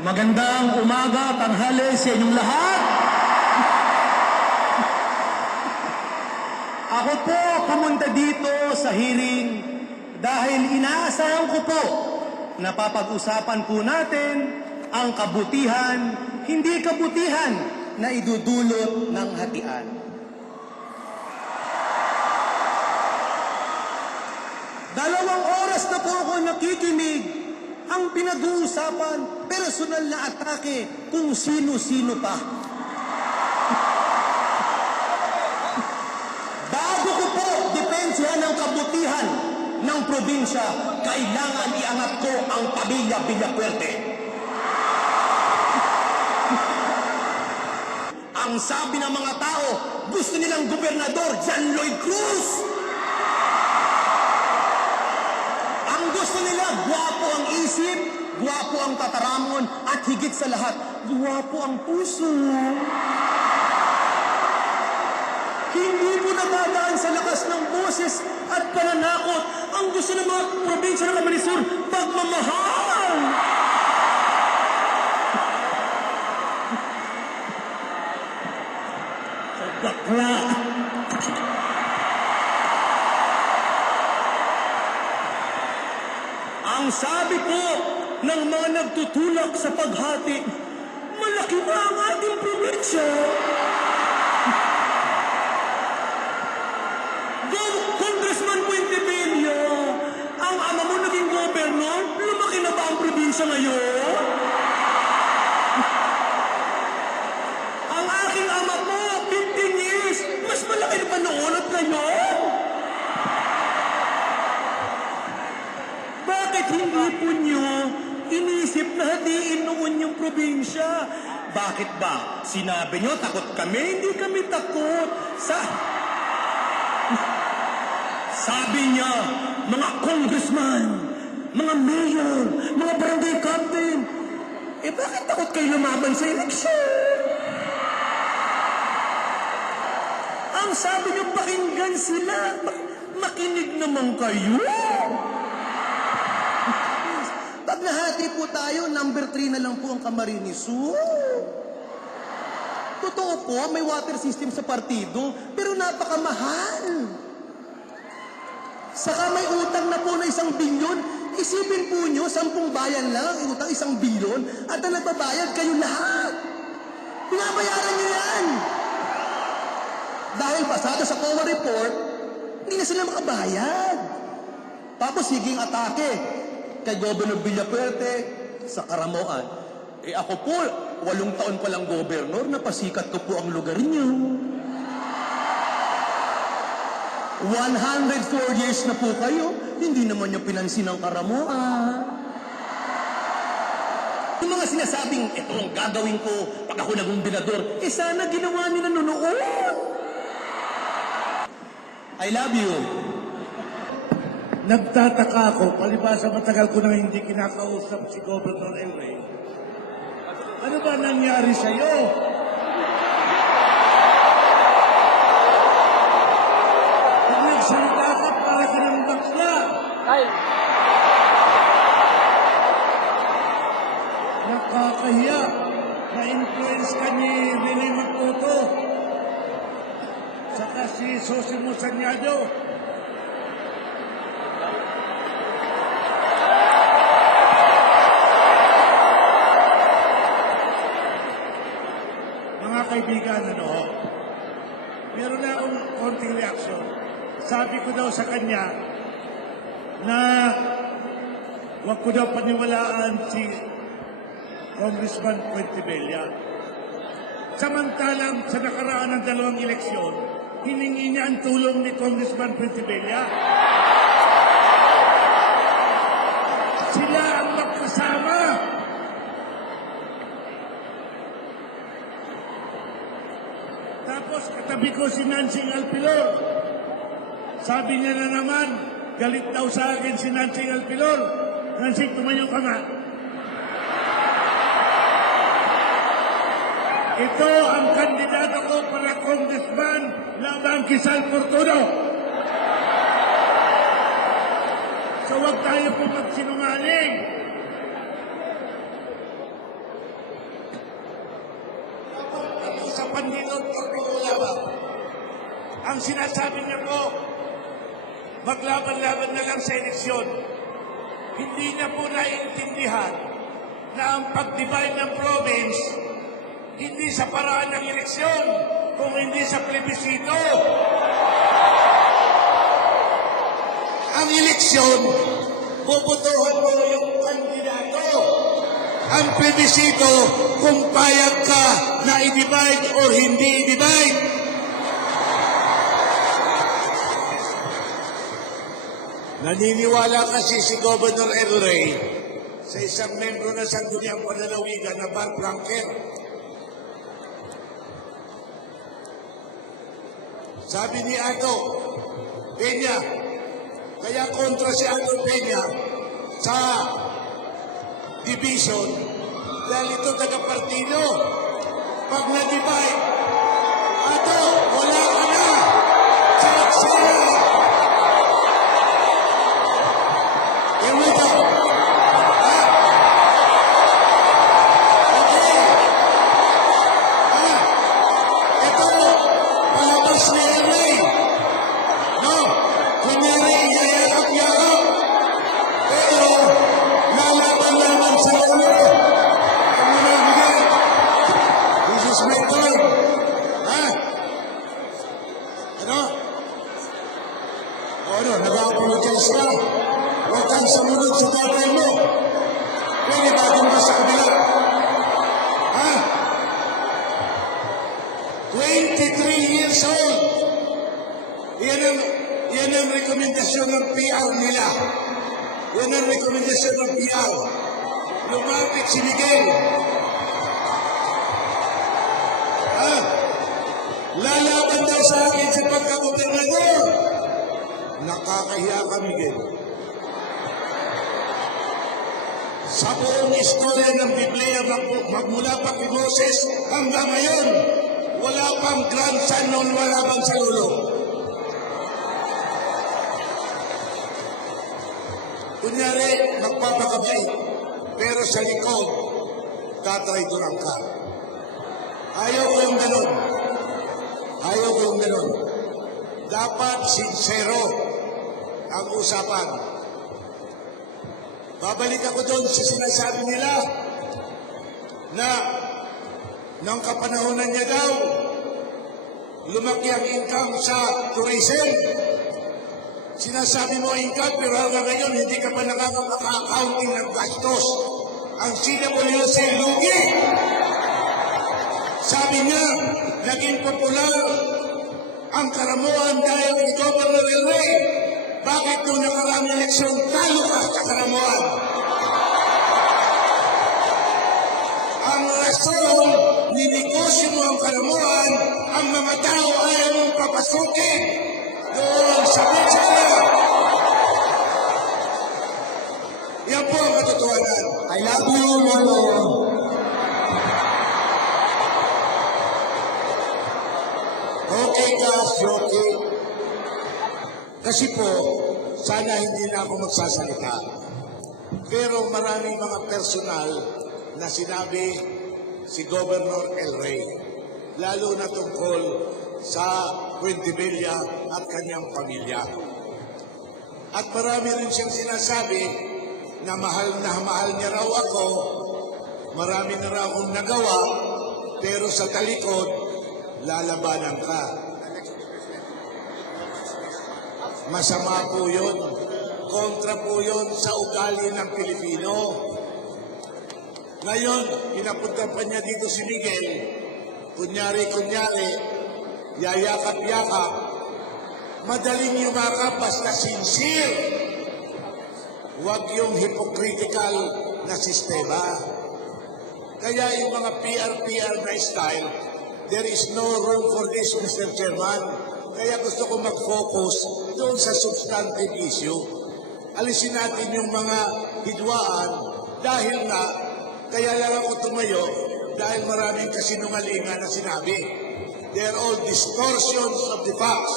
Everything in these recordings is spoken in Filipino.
Magandang umaga, tanghali sa inyong lahat. Ako po pumunta dito sa hearing dahil inaasahan ko po na papag-usapan po natin ang kabutihan, hindi kabutihan na idudulot ng hatian. Dalawang oras na po ako nakikinig. Ang pinag-uusapan, personal na atake kung sino-sino pa. Bago ko po depensihan ang kabutihan ng probinsya, kailangan iangat ko ang pamilya Villafuerte. Ang sabi ng mga tao, gusto nilang gobernador John Lloyd Cruz. Ang gusto nila, guwapo ang isip, guwapo ang tataramon, at higit sa lahat, guwapo ang puso. Hindi po nadadaan sa lakas ng boses at pananakot. Ang gusto ng mga probinsya ng Camarines Sur, pagmamahal. Sa bakla. Ang sabi po ng mga nagtutulak sa paghati, malaki ba ang ating probinsya? Congressman Puentevilla, ang ama mo naging gobernador, lumaki na ba ang probinsya ngayon? Ang aking ama po, 15 years, mas malaki na pa noon at ngayon? Bakit hindi po nyo inisip na hatiin noon yung probinsya? Bakit ba? Sinabi nyo, takot kami? Hindi kami takot. Sabi niya, mga congressman, mga mayor, mga barangay captain, bakit takot kayo lumaban sa eleksyon? Ang sabi niyo, pakinggan sila. Makinig naman kayo. Pag nahati po tayo, number 3 na lang po ang Camarines Sur. Totoo po, may water system sa partido, pero napakamahal. Saka may utang na po na 1 bilyon. Isipin po nyo, 10 bayan lang ang utang 1 bilyon at ang nagbabayad kayo lahat. Pinabayaran nyo yan. Dahil basado sa COA report, hindi na sila makabayad. Tapos higing atake kay Governor Villafuerte sa Karamoan. Ako po, 8 taon pa lang gobernador, napasikat ko po ang lugar niyo. 104 years na po kayo, hindi naman niyo pinansin ang Karamoan. Yung mga sinasabing, ito ang gagawin ko pag ako naging binador, sana ginawa nila noon. I love you. Nagtataka ako, palibasa matagal ko nang hindi kinakausap si Governor Elway. Ano ba nangyari sa'yo? Pag nagsalita ka, para ka ng bakla. Nakakahiya. Na-influence ka ni Rene Magtoto. Saka si Sosimo Sanyado. Mga kaibigan, meron na akong konting reaksyon. Sabi ko daw sa kanya na huwag ko daw paniwalaan si Congressman Puentevilla. Samantalang sa nakaraan ng 2 eleksyon, hiningi niya ang tulong ni Congressman Puentevilla. Sila ang magkasama. Tapos katabi ko si Nancing Alpilor. Sabi niya na naman, galit daw sa akin si Nancing Alpilor. Nancing, tumayo ka nga. Ito ang kandidato ko para congressman laban kay Sal Fortuno. huwag tayo po magsinungaling. Sa Panginoon, wala ba? Ang sinasabi niya po, maglaban-laban na lang sa eleksyon. Hindi niya po naiintindihan na ang pag-divide ng province hindi sa paraan ng eleksyon, kung hindi sa plebisito. Ang eleksyon, puputuhan mo yung kandidato. Ang plebisito, kung payag ka na i-divide o hindi i-divide. Naniniwala kasi si Governor El Rey sa isang membro ng Sangguniang Panlalawigan na Bar Blanquer. Sabi ni Ato Peña, kaya kontra si Ato Peña sa division dahil ito taga-partido. Pag na-divide, Ato, wala ka na sa eksena. Here we go. Ito, palabas ni Henry. No, kunyari, yayakap-yakap. Pero, lalaban-laban sa ulo. This is my turn. Ano? Ano, nag-apologize ka? Huwag kang sumunod sa tatay mo. Pwede ba din ba sa kabila? 23 years old. Yan ang rekomendasyon ng PR nila. Yan ang rekomendasyon ng PR. Lumapit si Miguel. Lalaban daw sa akin sa pagkagobernador. Nakakahiya ka, Miguel. Sa buong istorya ng Biblia, magmula pa kay Moses hanggang ngayon, wala pang grandson na lumalaban sa ulo. Kunyari, magpapakabay, pero sa likod, tatraidoran ka. Ayaw ko yung ganon. Ayaw ko yung ganon. Dapat sincero ang usapan. Babalik ako doon sa sinasabi nila na nang kapanahonan niya daw, lumaki ang income sa tourism. Sinasabi mo income, pero hanggang ngayon hindi ka pa nakaka-accounting ng gastos. Ang CWC lugi. Sabi niya, naging popular ang Karamuan dahil ni Governor El Rey. Bakit nung nakaraang eleksyon, talo ka sa Karamuan? Ang rason, ninegosyo mo ang Karamuan, ang mga tao ayaw mong papasukin. Doon sa Mexico. Yan po ang katotohanan. I love you, Lolo. Okay, guys, okay. Kasi po, sana hindi na ako magsasalita. Pero maraming mga personal na sinabi si Governor El Rey, lalo na tungkol sa Fuentebella at kanyang pamilya. At marami rin siyang sinasabi na mahal niya raw ako, marami na raw akong nagawa, pero sa talikod, lalabanan ka. Masama po yun. Kontra po yun sa ugali ng Pilipino. Ngayon, pinapunta pa niya dito si Miguel. Kunyari, yayakap-yakap. Madaling yumakap basta sincere. Huwag yung hypocritical na sistema. Kaya yung mga PR na style, there is no room for this, Mr. Chairman. Kaya gusto ko mag-focus doon sa substantive issue. Alisin natin yung mga hidwaan dahil nga, kaya lang ako tumayo dahil maraming kasinungalingan na sinabi. They're all distortions of the facts.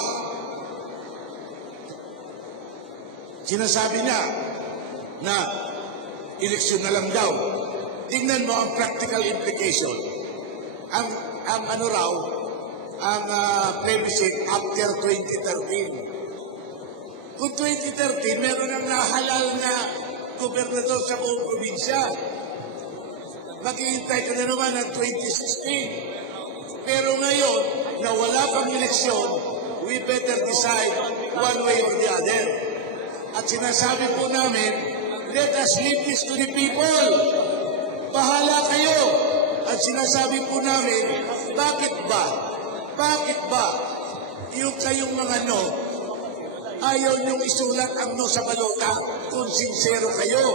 Sinasabi niya na eleksyon na lang daw. Tingnan mo ang practical implication. Ang ano raw, ang plebiscite after 2013. Kung 2013, meron ang nahalal na gobernador sa buong probinsya. Maghihintay ka na naman ng 2016. Pero ngayon, na wala pang eleksyon, we better decide one way or the other. At sinasabi po namin, let us leave this to the people. Bahala kayo. At sinasabi po namin, bakit ba? Bakit ba? Yung kayong mga no, ayaw niyong isulat ang no sa balota kung sincero kayo.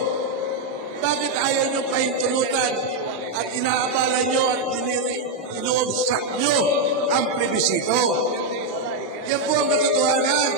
Bakit ayaw niyong pahintulutan at inaabala niyo at ino-obstruct niyo ang plebisito? Yan po ang katotohanan.